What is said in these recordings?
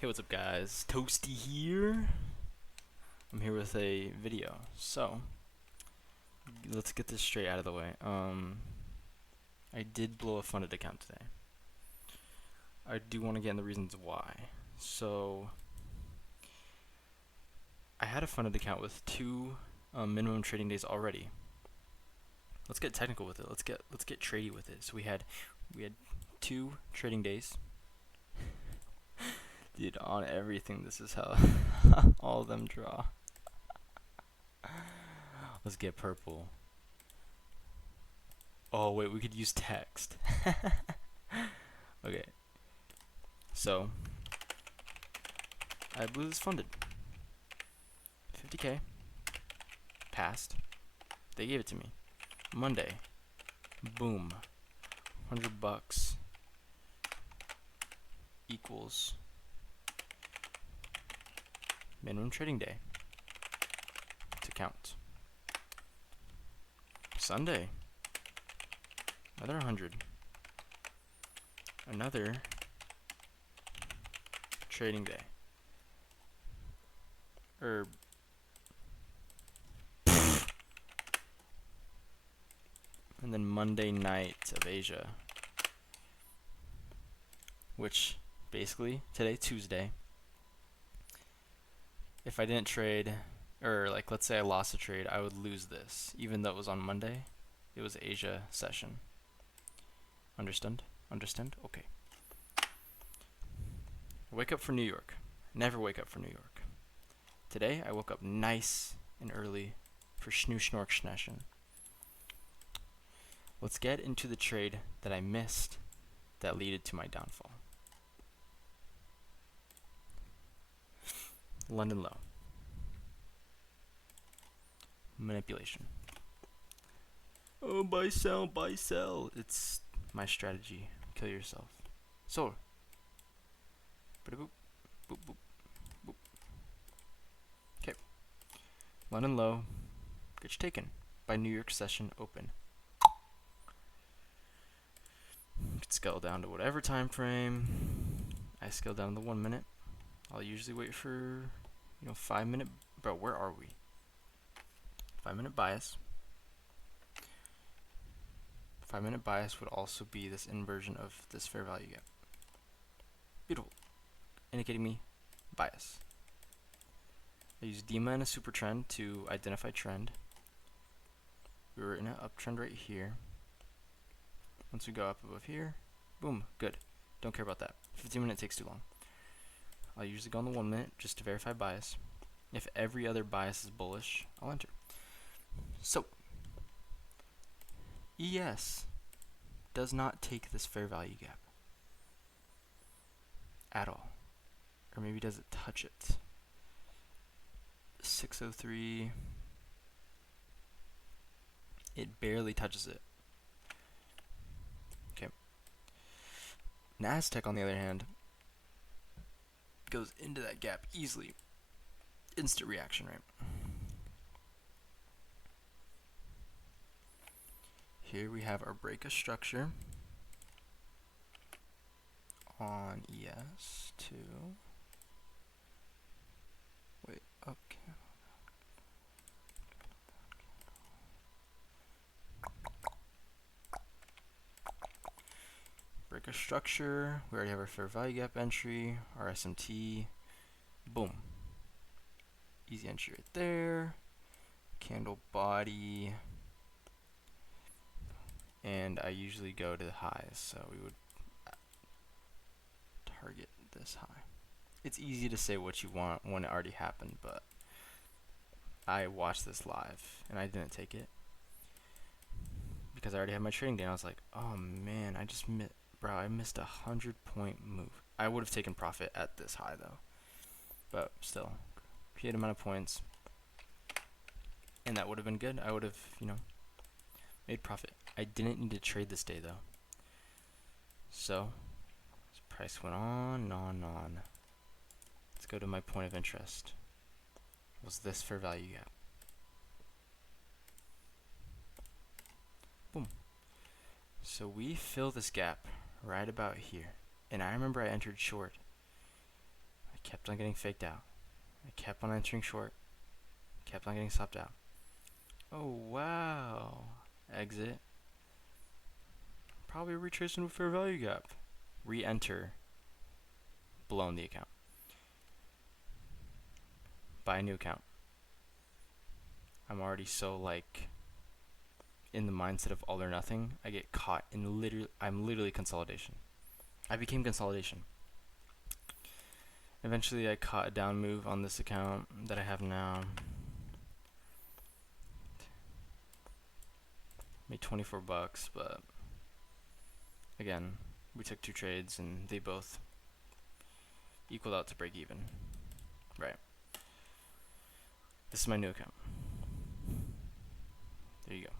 Hey, what's up guys? Toasty here. I'm here with a video. So, let's get this straight out of the way. I did blow a funded account today. I do want to get in the reasons why. So, I had a funded account with two minimum trading days already. Let's get technical with it. Let's get tradey with it. So we had 2 trading days. Dude, on everything, this is how all of them draw. Let's get purple. Oh wait, we could use text. Okay, so I blew this funded. 50k passed. They gave it to me. Monday, boom, $100 equals minimum trading day to count. Sunday, another 100. Another trading day. And then Monday night of Asia, which basically today, Tuesday, if I didn't trade, or like let's say I lost a trade, I would lose this, even though it was on Monday. It was Asia session. Understand? Understand? Okay. Wake up for New York. Never wake up for New York. Today I woke up nice and early for Schnoo-Schnork-Schneschen. Let's get into the trade that I missed that led to my downfall. London low. Manipulation. Oh, buy, sell, buy, sell. It's my strategy. Kill yourself. So, boop, boop, boop, boop. Okay. London low. Get you taken by New York session open. Could scale down to whatever time frame. I scale down to 1 minute. I'll usually wait for 5 minute. Bro, where are we? 5 minute bias. 5 minute bias would also be this inversion of this fair value gap. Beautiful. Indicating me bias. I use DEMA and a super trend to identify trend. We were in an uptrend right here. Once we go up above here, boom, good. Don't care about that. 15 minute takes too long. I'll usually go on the 1 minute just to verify bias. If every other bias is bullish, I'll enter. So, ES does not take this fair value gap at all. Or maybe does it touch it? 603. It barely touches it. Okay. Nasdaq, on the other hand, goes into that gap easily. Instant reaction, right? Here we have our break of structure on ES2. Wait, okay. Break of structure. We already have our fair value gap entry, our SMT. Boom. Easy entry right there. Candle body. And I usually go to the highs, so we would target this high. It's easy to say what you want when it already happened, but I watched this live and I didn't take it because I already had my trading day and I was like, oh man, I missed a 100-point move. I would have taken profit at this high though, but still, create amount of points, and that would have been good. I would have, made profit. I didn't need to trade this day though. So, this price went on and on and on. Let's go to my point of interest. Was this fair value gap? Boom. So we fill this gap right about here. And I remember I entered short. I kept on getting faked out. I kept on entering short, kept on getting stopped out. Oh wow, exit. Probably retracing with fair value gap. Re-enter. Blown the account. Buy a new account. I'm already so like in the mindset of all or nothing. I get caught in I'm literally consolidation. I became consolidation. Eventually I caught a down move on this account that I have now. Made 24 bucks, but again, we took 2 trades and they both equaled out to break even. Right. This is my new account. There you go.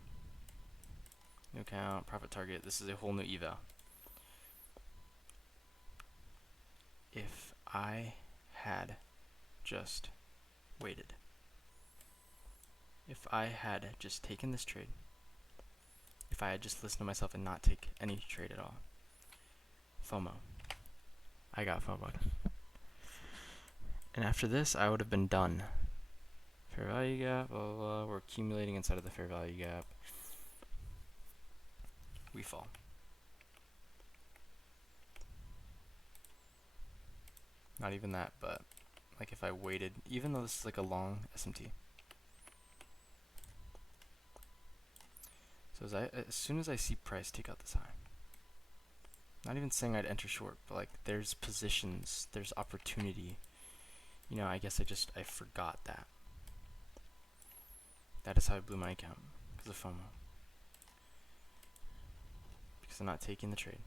New account, profit target. This is a whole new eval. If I had just waited, if I had just taken this trade, if I had just listened to myself and not take any trade at all, FOMO. I got FOMO. And after this, I would have been done. Fair value gap, blah, blah, blah. We're accumulating inside of the fair value gap. We fall. Not even that, but like if I waited, even though this is like a long SMT. So as soon as I see price take out this high, not even saying I'd enter short, but like there's positions, there's opportunity. You know, I guess I forgot that. That is how I blew my account, because of FOMO. Because I'm not taking the trade.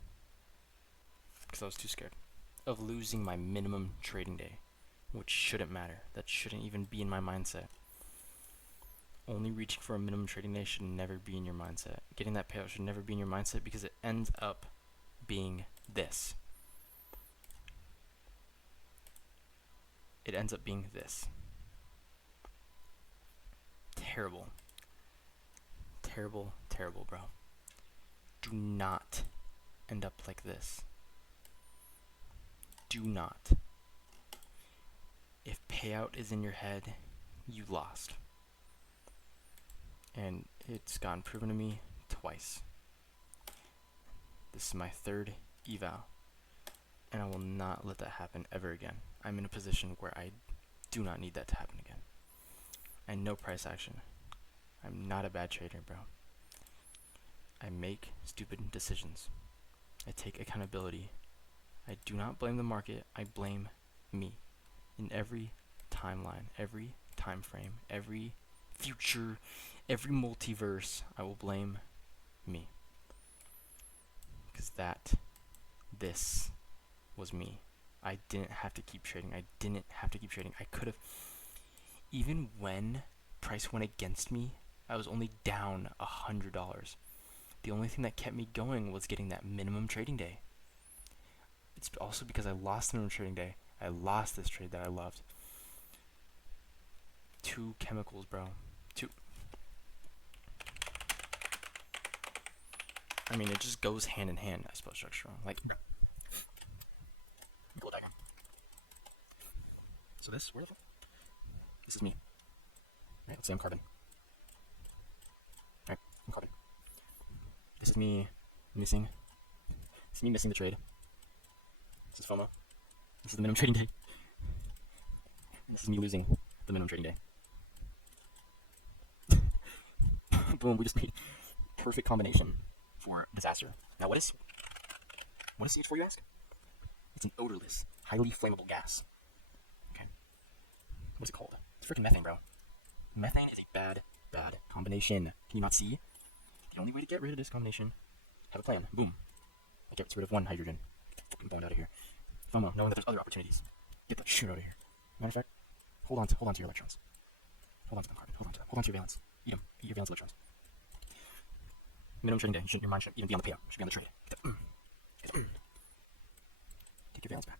Because I was too scared of losing my minimum trading day, which shouldn't matter. That shouldn't even be in my mindset. Only reaching for a minimum trading day should never be in your mindset. Getting that payout should never be in your mindset because it ends up being this. It ends up being this. Terrible. Terrible, terrible, bro. Do not end up like this. Do not. If payout is in your head, you lost. And it's gotten proven to me twice. This is my 3rd eval, and I will not let that happen ever again. I'm in a position where I do not need that to happen again. And no price action. I'm not a bad trader, bro. I make stupid decisions. I take accountability. I do not blame the market, I blame me. In every timeline, every time frame, every future, every multiverse, I will blame me. Because this was me. I didn't have to keep trading. I didn't have to keep trading. I could have, even when price went against me, I was only down $100. The only thing that kept me going was getting that minimum trading day. It's also because I lost the minimum trading day. I lost this trade that I loved. 2 chemicals, bro. 2. I mean, it just goes hand in hand, I suppose, structural. Like, gold diagram. So this is me. Right, let's say I'm carbon. Alright, I'm carbon. This is me missing. This is me missing the trade. This is FOMO. This is the minimum trading day. This is me losing the minimum trading day. Boom, we just made perfect combination for disaster. Now what is CH4, you ask? It's an odorless, highly flammable gas. Okay. What's it called? It's freaking methane, bro. Methane is a bad combination. Can you not see? The only way to get rid of this combination, have a plan. Boom. I get rid of 1 hydrogen. Fucking boned out of here. FOMO, knowing that there's other opportunities. Get that shit out of here. Matter of fact, hold on to your electrons. Hold on to them, carbon. Hold on to your valence. Eat them. Eat your valence electrons. Minimum trading day. Your mind shouldn't even be on the payout. It should be on the trade. Take your valence back.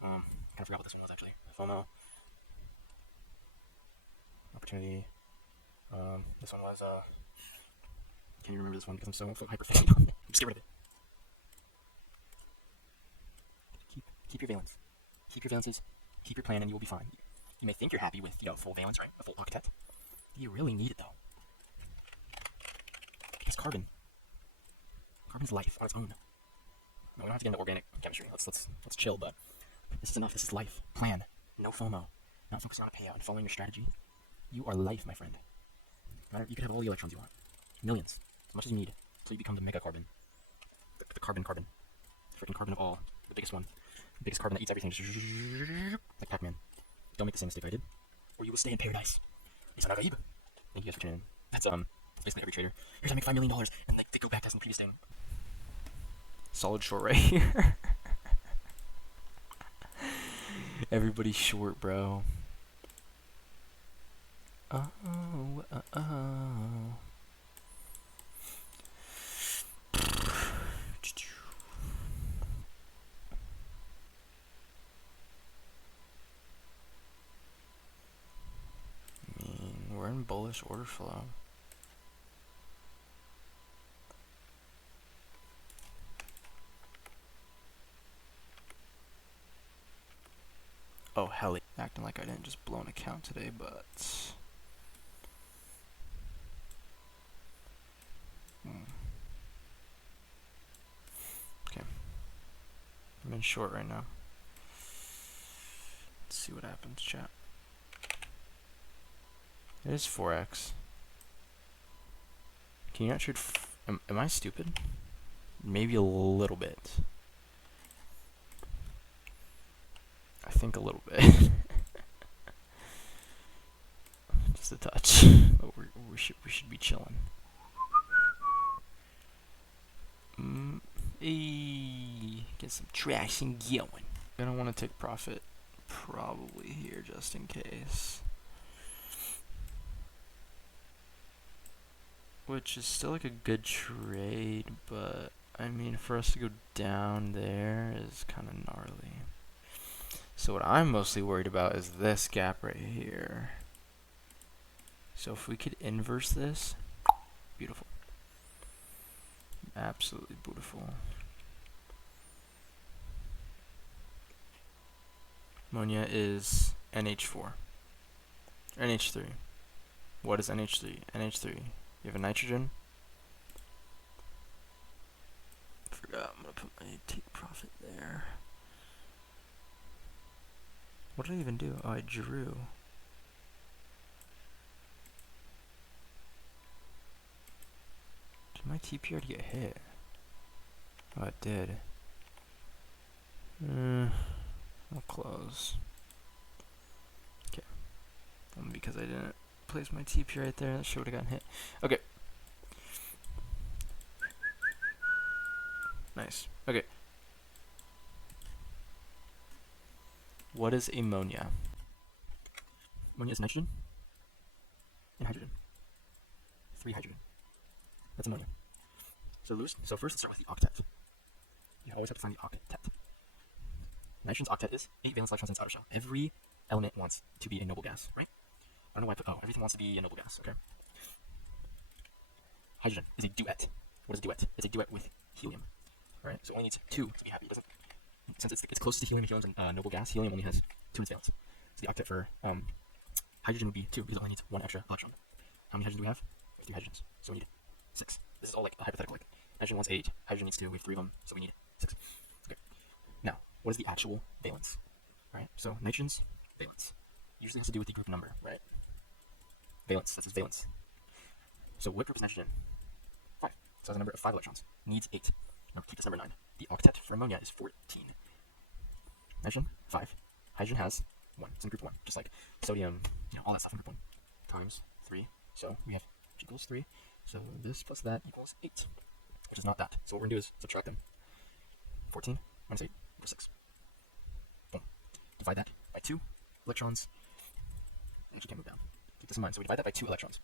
Kind of forgot what this one was actually. FOMO. Opportunity. This one was can you remember this one because I'm so hyper fixated on it. Just get rid of it. Keep your valence. Keep your valencies, keep your plan, and you will be fine. You may think you're happy with, full valence, right? A full octet. Do you really need it, though? It's carbon. Carbon's life on its own. No, we don't have to get into organic chemistry. Let's chill, but this is enough. This is life. Plan. No FOMO. Not focusing on a payout and following your strategy. You are life, my friend. You could have all the electrons you want. Millions. As much as you need. Until you become the mega carbon. The carbon. Freaking carbon of all. The biggest one. The biggest carbon that eats everything. Like Pac-Man. Don't make the same mistake I did. Or you will stay in paradise. Thank you guys for tuning in. That's basically every trader. Here's how I make $5 million. And they go back to the previous day. Solid short right here. Everybody's short, bro. We're in bullish order flow. Oh, hell, acting like I didn't just blow an account today, but okay. I'm in short right now. Let's see what happens, chat. It is 4x. Can you not trade? Am I stupid? Maybe a little bit. I think a little bit. Just a touch. But we should be chilling. Get some traction going. Gonna want to take profit probably here just in case. Which is still like a good trade, but I mean for us to go down there is kind of gnarly. So what I'm mostly worried about is this gap right here. So if we could inverse this, beautiful. Absolutely beautiful. Ammonia is NH4. NH3. What is NH3? NH3. You have a nitrogen? Forgot, I'm gonna put my take profit there. What did I even do? Oh, I drew. Did my TP already get hit? Oh, it did. I'll close. Okay. Because I didn't place my TP right there, that should have gotten hit. Okay. Nice. Okay. What is ammonia? Ammonia is nitrogen and hydrogen. 3 hydrogen. That's ammonia. So first let's start with the octet. You always have to find the octet. Nitrogen's octet is 8 valence electrons in its outer shell. Every element wants to be a noble gas, right? I don't know why I put, everything wants to be a noble gas, okay? Hydrogen is a duet. What is a duet? It's a duet with helium, right? So it only needs 2 to be happy. It doesn't, since it's closest to helium, helium's a noble gas, helium only has 2 in its valence. So the octet for hydrogen would be 2 because it only needs 1 extra electron. How many hydrogens do we have? 3 hydrogens, so we need 6. This is all like hypothetical. Like nitrogen wants 8, hydrogen needs 2. We have 3 of them, so we need 6. Okay. Now, what is the actual valence? Right. So nitrogen's valence usually has to do with the group number, right? Valence. That's its valence. So what group is nitrogen? 5. So it has a number of 5 electrons. Needs 8. Now keep this number 9. The octet for ammonia is 14. Nitrogen 5. Hydrogen has 1. It's in group 1, just like sodium, all that stuff in group 1 times 3. So we have which equals 3. So this plus that equals 8, which is not that. So what we're going to do is subtract them. 14 minus 8 equals 6. Boom. Divide that by 2 electrons. Actually, can't move down. Keep this in mind. So we divide that by 2 electrons.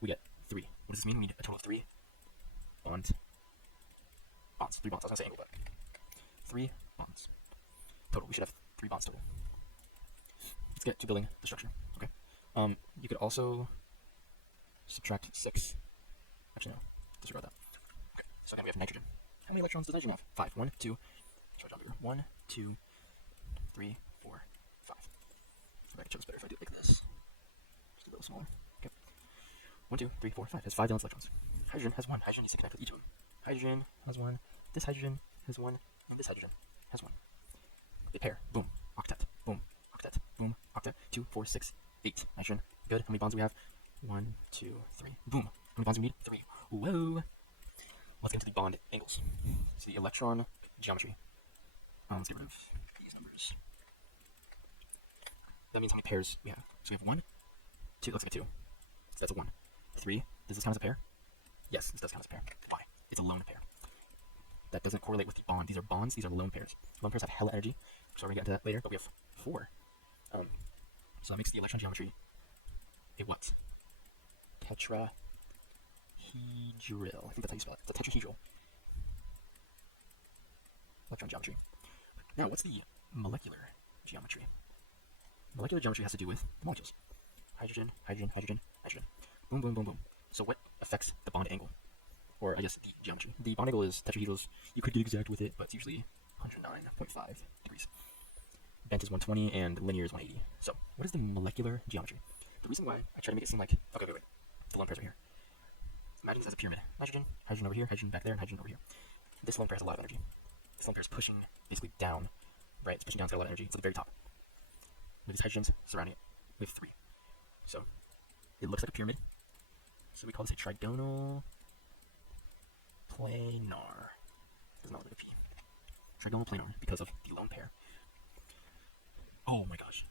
We get 3. What does this mean? We need a total of 3 bonds. 3 bonds. I was going to say angle, but 3 bonds. Total. We should have 3 bonds total. Let's get to building the structure. Okay. You could also subtract 6. Actually, no. Disregard that. Okay. So again, we have nitrogen. How many electrons does nitrogen have? 5. 1, 2. Let's write down bigger. 1, 2, 3, 4, 5. I can show this better if I do it like this. Just a little smaller. Okay. 1, 2, 3, 4, 5. Has 5 valence electrons. Hydrogen has 1. Hydrogen needs to connect with each of them. Hydrogen has 1. This hydrogen has 1. And this hydrogen has 1. They pair. Boom. Octet. Boom. Octet. Boom. Octet. 2, 4, 6, 8. Nitrogen. Good. How many bonds do we have? 1, 2, 3. Boom. How many bonds do we need? 3. Whoa. Let's get into the bond angles. So the electron geometry. Let's get rid of these numbers. That means how many pairs we have. So we have 1, 2. Looks like a 2. So that's a 1. 3. Does this count as a pair? Yes, this does count as a pair. Why? It's a lone pair. That doesn't correlate with the bond. These are bonds. These are lone pairs. Lone pairs have hella energy. So we're going to get into that later. But we have 4. So that makes the electron geometry a what? Tetrahedral. I think that's how you spell it. It's a tetrahedral electron geometry. Now, what's the molecular geometry? Molecular geometry has to do with molecules. Hydrogen, hydrogen, hydrogen, hydrogen. Boom, boom, boom, boom. So what affects the bond angle? Or, I guess, the geometry. The bond angle is tetrahedrals. You could get exact with it, but it's usually 109.5 degrees. Bent is 120, and linear is 180. So, what is the molecular geometry? The reason why I try to make it seem like... Okay, wait. The lone pairs are here. Imagine this as a pyramid. Nitrogen, hydrogen over here, hydrogen back there, and hydrogen over here. This lone pair has a lot of energy. This lone pair is pushing, basically, down. Right? It's pushing down to a lot of energy. It's at the very top. With these hydrogens surrounding it. We have 3. So, it looks like a pyramid. So we call this a trigonal planar. Does not look like a P. Trigonal planar because of the lone pair. Oh my gosh.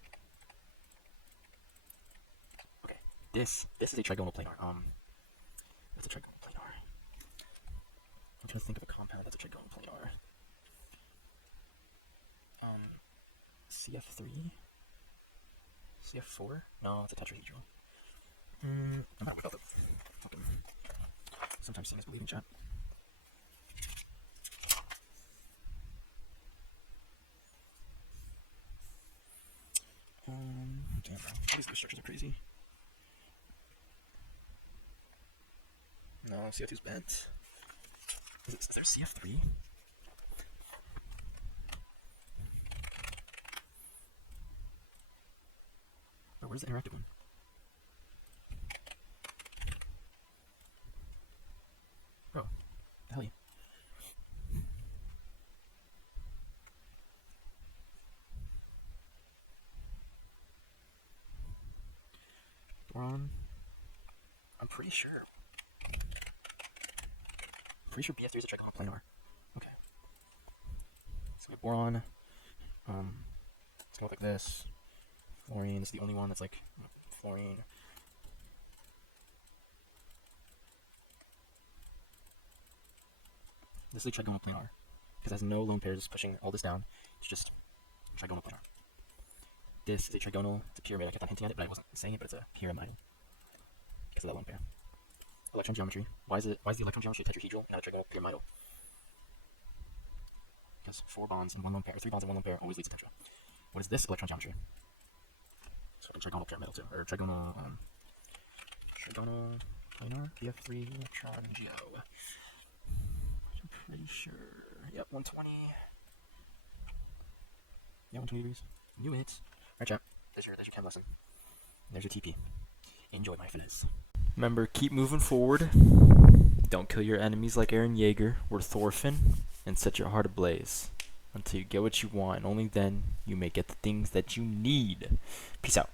Okay, this is a trigonal planar. That's a trigonal planar. I'm trying to think of a compound that's a trigonal planar. CF3? CF4? No, it's a tetrahedral. I'm not about the fucking... Sometimes seeing is believing, chat. Damn, bro. All these structures are crazy. No, CO2's bent. Is there CF3? Bro, where's the interactive one? Bro, the hell you? Boron. I'm pretty sure. BF3 is a trigonal planar. Okay. So we have boron. It's gonna look like this. Fluorine is the only one that's like fluorine. This is a trigonal planar because it has no lone pairs pushing all this down. It's just trigonal planar. This is a trigonal. It's a pyramid. I kept on hinting at it, but I wasn't saying it. But it's a pyramid because of that lone pair. Electron geometry. Why is the electron geometry tetrahedral and not a trigonal pyramidal? Because 4 bonds and 1 lone pair, 3 bonds and 1 lone pair always leads to tetra. What is this electron geometry? So trigonal pyramidal too, or trigonal planar BF3 electron geo. I'm pretty sure. Yep, 120. Yeah, 120 degrees. Knew it. Alright, chat. There's your chem lesson. There's your TP. Enjoy my fizz. Remember, keep moving forward. Don't kill your enemies like Eren Yeager or Thorfinn, and set your heart ablaze until you get what you want, and only then you may get the things that you need. Peace out.